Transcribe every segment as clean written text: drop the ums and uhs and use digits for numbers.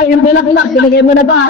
Ay, yung bulaklak, binigay mo na ba?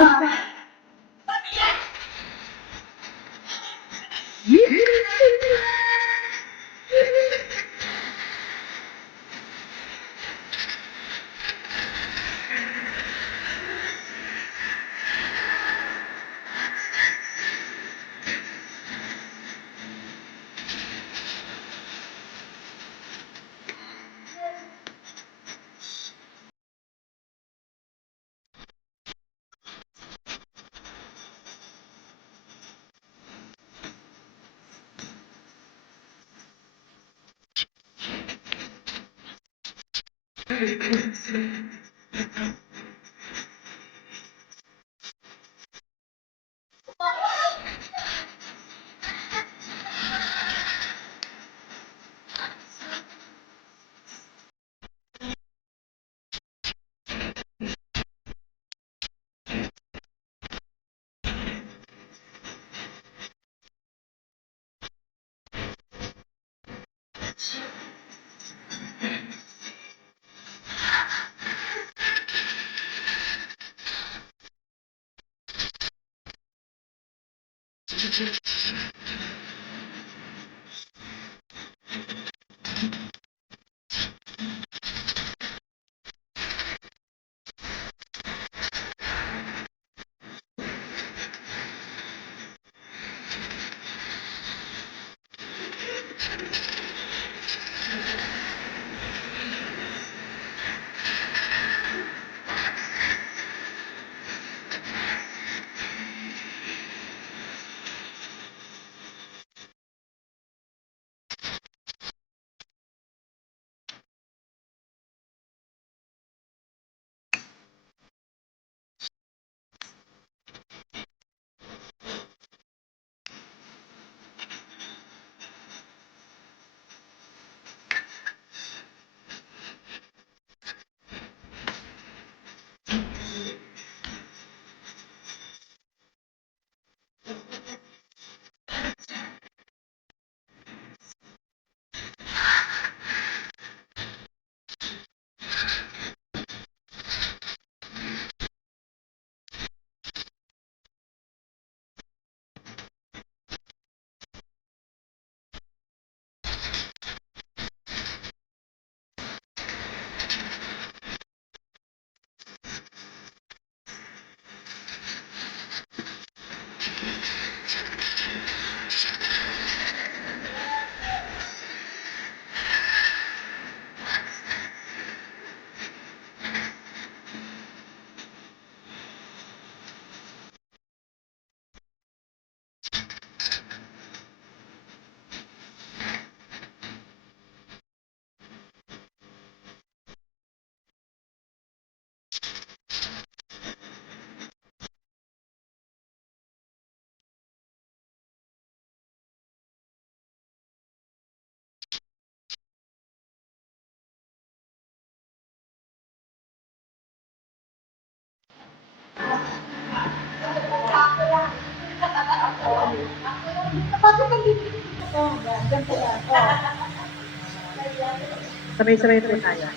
Sabay-sabay po tayo.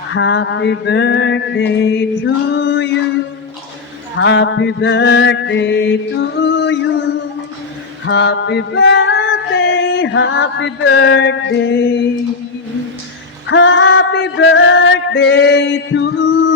Happy birthday to you. Happy birthday to you. Happy birthday, happy birthday. Happy birthday to you.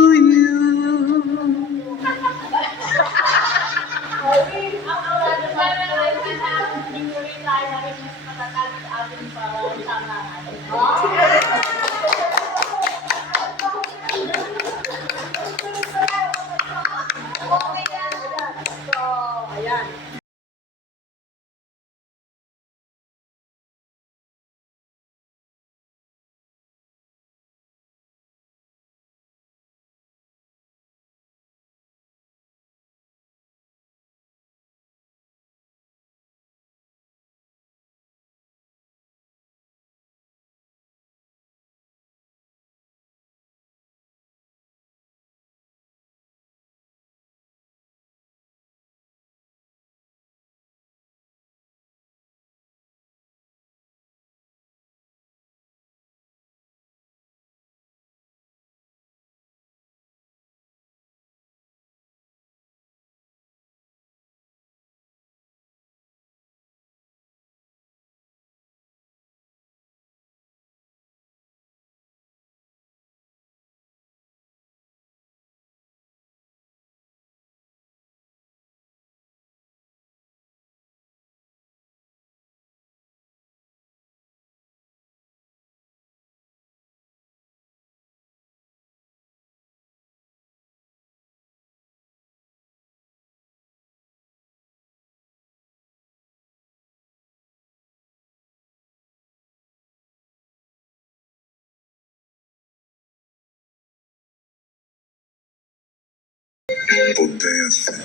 for dancing.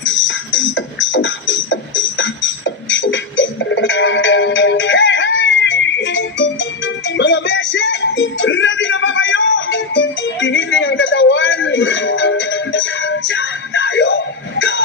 Mga beshi, ready na ba kayo? Tiniting ang katawan. Diyan tayo, go!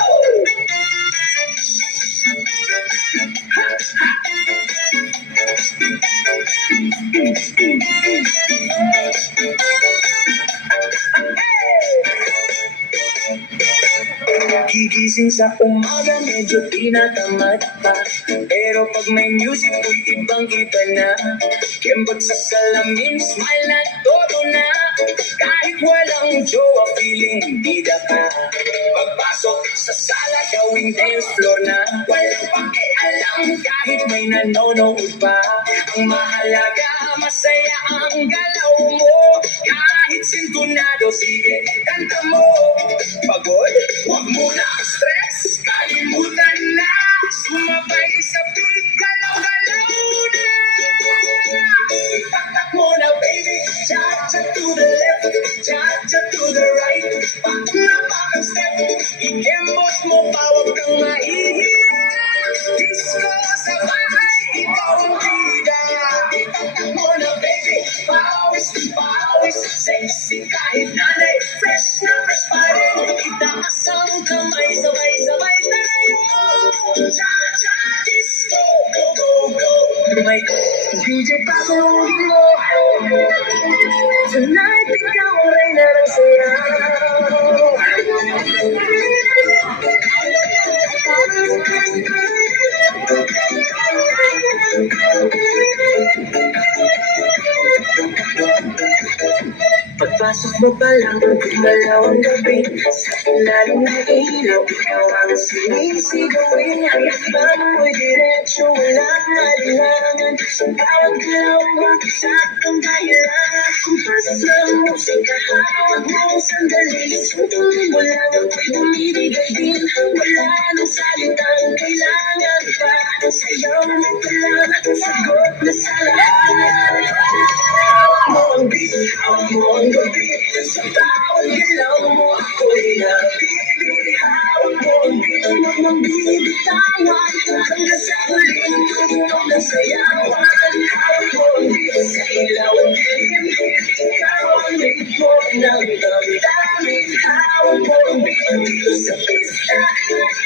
Gigising sa umaga, medyo tinatamad pa. Pero pag may music, uy, ibang iba na. Kembot sa salamin, smile na todo na. Kahit walang jowa, feeling bida ka. Pagpasok sa sala, gawing dance floor na. Walang pakialam kahit may nanonood pa. Ang mahalaga, masaya ang galaw mo. Kahit sintonado, sige, kanta mo. Pagod? Huwag mo na stress, kalimutan na. Sumabay sa beat, galaw-galaw na. Itaktak mo na baby, cha-cha to the left, cha-cha to the right. Back na back ang step, ikembot mo pa, huwag kang mahihirap. Disco sa bahay, ikaw ang bida. Itaktak mo na baby, pawis, pawis, sexy kahit nanay. Fresh na fresh pa rin, itaas ang kamay, sabay-sabay tayo. Cha-cha disco, go, go, go. May DJ patungin mo. Tonight, ikaw ang reyna ng sayaw. Pagpasok mo pa lang, gumalaw ang gabi. Sa ilalim ng ilaw, ikaw ang sinisigawin. Ang ibang mo'y diretsyo, walang alinlangan. Sa bawat galaw mo, saktong dahilan. Kung pasas ng musika, hawak mo ang sandali. Suntunin mo lang ako'y bumibigay din. Wala nang salitang kailangan pa. Ang sayaw mo pa lang, sagot na sa lahat. Hawak mo ang beat, hawak mo ang gabi. Sa bawat galaw mo, ako'y nabibig. Hawak mo ang beat, huwag mong bibitawan. Hanggang sa huling tunog ng sayawan. Hawak mo ang beat, sa ilaw at dilim. Ikaw ang ritmo ng damdamin. Hawak mo ang beat, dito sa pista.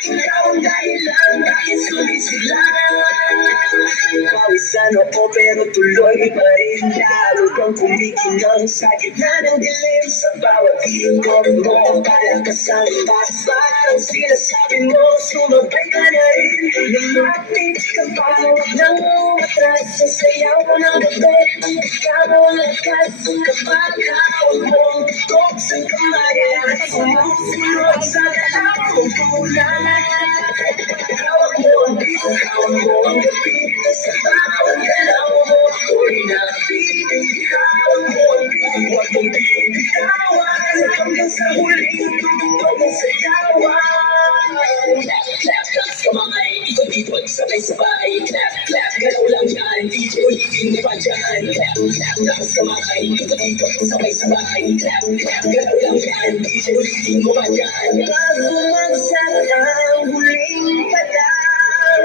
Ikaw ang dahilan, bakit sumisigla. Pawisan ako pero tuloy pa rin. Lalo kang kumikinang sa gitna ng dilim. Sa bawat ikot mo, palakas ang ipas. Parang sinasabi mo, sumabay ka na rin. Lumapit ka pa, huwag nang umatras. Sa sayaw ng gabi, ikaw ang lakas. Kapag hawak mo ang tuktok sa kamay, sumusunod sa galaw ng kulay. Hawak mo ang beat, hawak mo ang gabi. Sa bawat galaw mo, ako'y nabibig. Hawak mo ang beat, huwag mong bibitawan. Hanggang sa huling tunog ng sayawan. Clap, clap, clap sa kamay, ikot-ikot, sabay-sabay. Clap, clap, galaw lang yan, DJ ulitin mo pa dyan. Clap, clap, clap sa kamay, ikot-ikot, sabay-sabay. Clap, clap, galaw lang yan, DJ ulitin mo pa dyan. Bago magsak ang huling palang,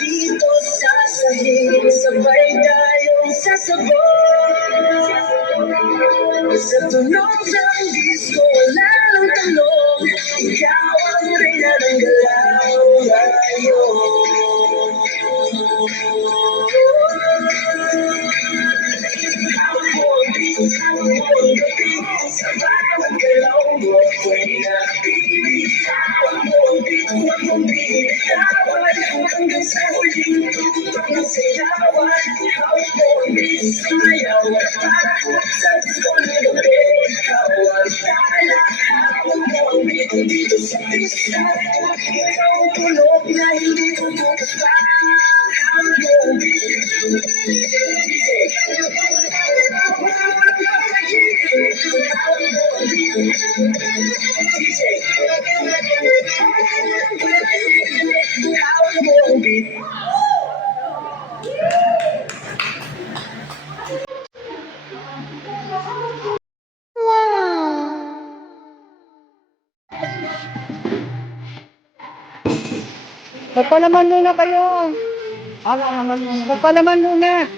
dito sa sahig, sabay tayong sasabog. Sa tunog ng disco, wala nang tanong. Ikaw ang reyna ng galaw ngayon. Hawak mo ang beat, hawak mo ang gabi. Sa bawat galaw mo, ako'y nabibig. Hawak mo ang beat, huwag mong bibitawan. Hanggang sa huling tutok ng sayawan. Hawak mo ang beat, sumayaw at para sa disco na gabi. Ikaw ang tala, hawak mo ang beat dito sa pista. Ikaw ang tunog na hindi ko bukas pa. Hawak mo ang beat. Hawak mo ang beat. Magpalaman muna kayo. Magpalaman muna.